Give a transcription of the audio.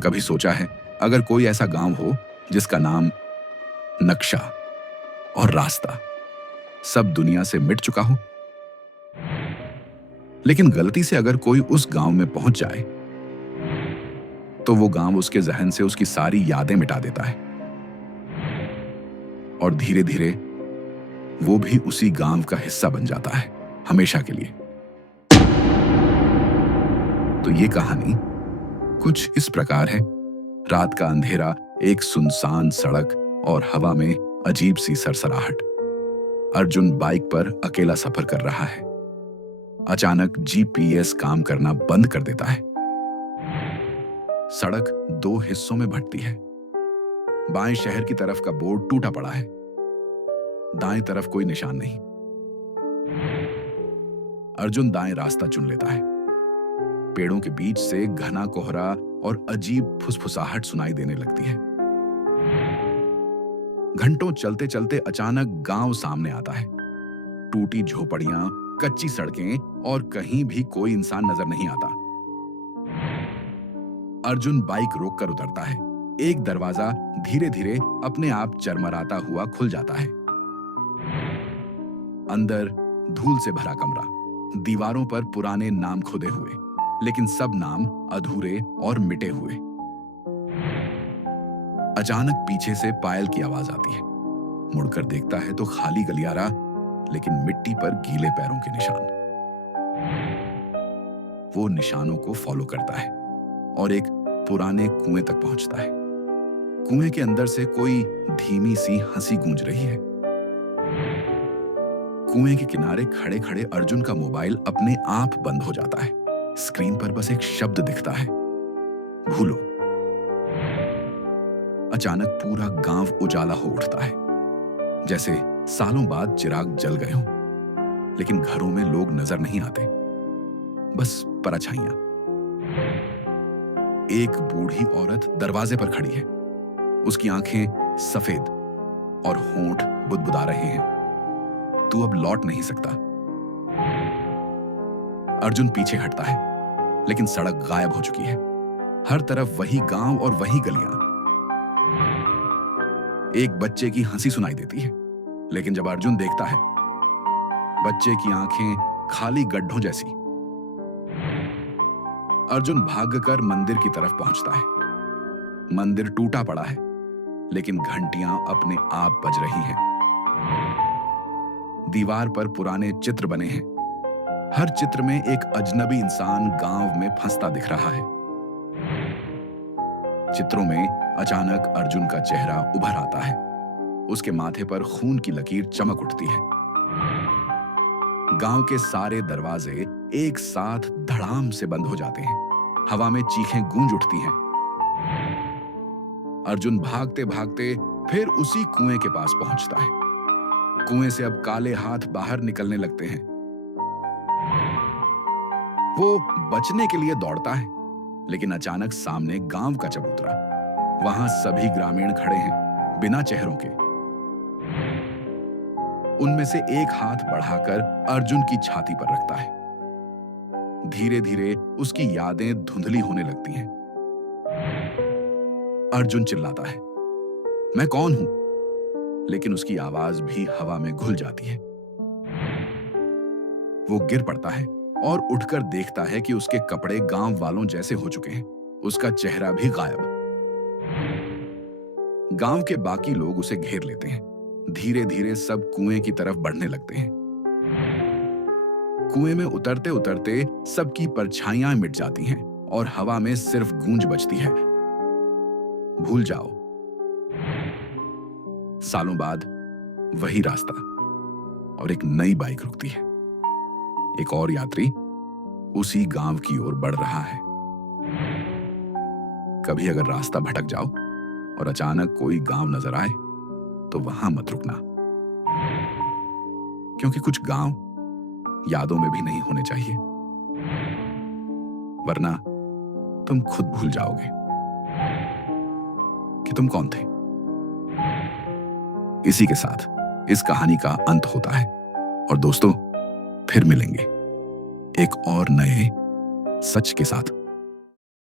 कभी सोचा है अगर कोई ऐसा गांव हो जिसका नाम, नक्शा और रास्ता सब दुनिया से मिट चुका हो, लेकिन गलती से अगर कोई उस गांव में पहुंच जाए तो वो गांव उसके जहन से उसकी सारी यादें मिटा देता है और धीरे धीरे वो भी उसी गांव का हिस्सा बन जाता है, हमेशा के लिए। तो ये कहानी कुछ इस प्रकार है। रात का अंधेरा, एक सुनसान सड़क और हवा में अजीब सी सरसराहट। अर्जुन बाइक पर अकेला सफर कर रहा है। अचानक जीपीएस काम करना बंद कर देता है। सड़क दो हिस्सों में बंटती है। बाएं शहर की तरफ का बोर्ड टूटा पड़ा है, दाएं तरफ कोई निशान नहीं। अर्जुन दाएं रास्ता चुन लेता है। पेड़ों के बीच से घना कोहरा और अजीब फुसफुसाहट सुनाई देने लगती है। घंटों चलते चलते अचानक गांव सामने आता है। टूटी झोपड़ियां, कच्ची सड़कें और कहीं भी कोई इंसान नजर नहीं आता। अर्जुन बाइक रोककर उतरता है। एक दरवाजा धीरे धीरे अपने आप चरमराता हुआ खुल जाता है। अंदर धूल से भरा कमरा, दीवारों पर पुराने नाम खुदे हुए, लेकिन सब नाम अधूरे और मिटे हुए। अचानक पीछे से पायल की आवाज आती है। मुड़कर देखता है तो खाली गलियारा, लेकिन मिट्टी पर गीले पैरों के निशान। वो निशानों को फॉलो करता है और एक पुराने कुएं तक पहुंचता है। कुएं के अंदर से कोई धीमी सी हंसी गूंज रही है। कुएं के किनारे खड़े खड़े अर्जुन का मोबाइल अपने आप बंद हो जाता है। स्क्रीन पर बस एक शब्द दिखता है, भूलो। अचानक पूरा गांव उजाला हो उठता है, जैसे सालों बाद चिराग जल गए हों, लेकिन घरों में लोग नजर नहीं आते, बस परछाइयां। एक बूढ़ी औरत दरवाजे पर खड़ी है। उसकी आंखें सफेद और होंठ बुदबुदा रहे हैं। तू अब लौट नहीं सकता। अर्जुन पीछे हटता है, लेकिन सड़क गायब हो चुकी है। हर तरफ वही गांव और वही गलियां। एक बच्चे की हंसी सुनाई देती है, लेकिन जब अर्जुन देखता है, बच्चे की आंखें खाली गड्ढों जैसी। अर्जुन भागकर मंदिर की तरफ पहुंचता है। मंदिर टूटा पड़ा है, लेकिन घंटियां अपने आप बज रही हैं। दीवार पर पुराने चित्र बने हैं। हर चित्र में एक अजनबी इंसान गांव में फंसता दिख रहा है। चित्रों में अचानक अर्जुन का चेहरा उभर आता है। उसके माथे पर खून की लकीर चमक उठती है। गांव के सारे दरवाजे एक साथ धड़ाम से बंद हो जाते हैं। हवा में चीखें गूंज उठती हैं। अर्जुन भागते भागते फिर उसी कुएं के पास पहुंचता है। कुएं से अब काले हाथ बाहर निकलने लगते हैं। वो बचने के लिए दौड़ता है, लेकिन अचानक सामने गांव का चबूतरा। वहां सभी ग्रामीण खड़े हैं, बिना चेहरों के। उनमें से एक हाथ बढ़ाकर अर्जुन की छाती पर रखता है। धीरे धीरे उसकी यादें धुंधली होने लगती हैं। अर्जुन चिल्लाता है, मैं कौन हूं? लेकिन उसकी आवाज भी हवा में घुल जाती है। वो गिर पड़ता है और उठकर देखता है कि उसके कपड़े गांव वालों जैसे हो चुके हैं। उसका चेहरा भी गायब। गांव के बाकी लोग उसे घेर लेते हैं। धीरे धीरे सब कुएं की तरफ बढ़ने लगते हैं। कुएं में उतरते उतरते सबकी परछाइयां मिट जाती हैं और हवा में सिर्फ गूंज बजती है, भूल जाओ। सालों बाद वही रास्ता और एक नई बाइक रुकती है। एक और यात्री उसी गांव की ओर बढ़ रहा है। कभी अगर रास्ता भटक जाओ और अचानक कोई गांव नजर आए तो वहां मत रुकना, क्योंकि कुछ गांव यादों में भी नहीं होने चाहिए, वरना तुम खुद भूल जाओगे कि तुम कौन थे। इसी के साथ इस कहानी का अंत होता है। और दोस्तों, फिर मिलेंगे एक और नए सच के साथ।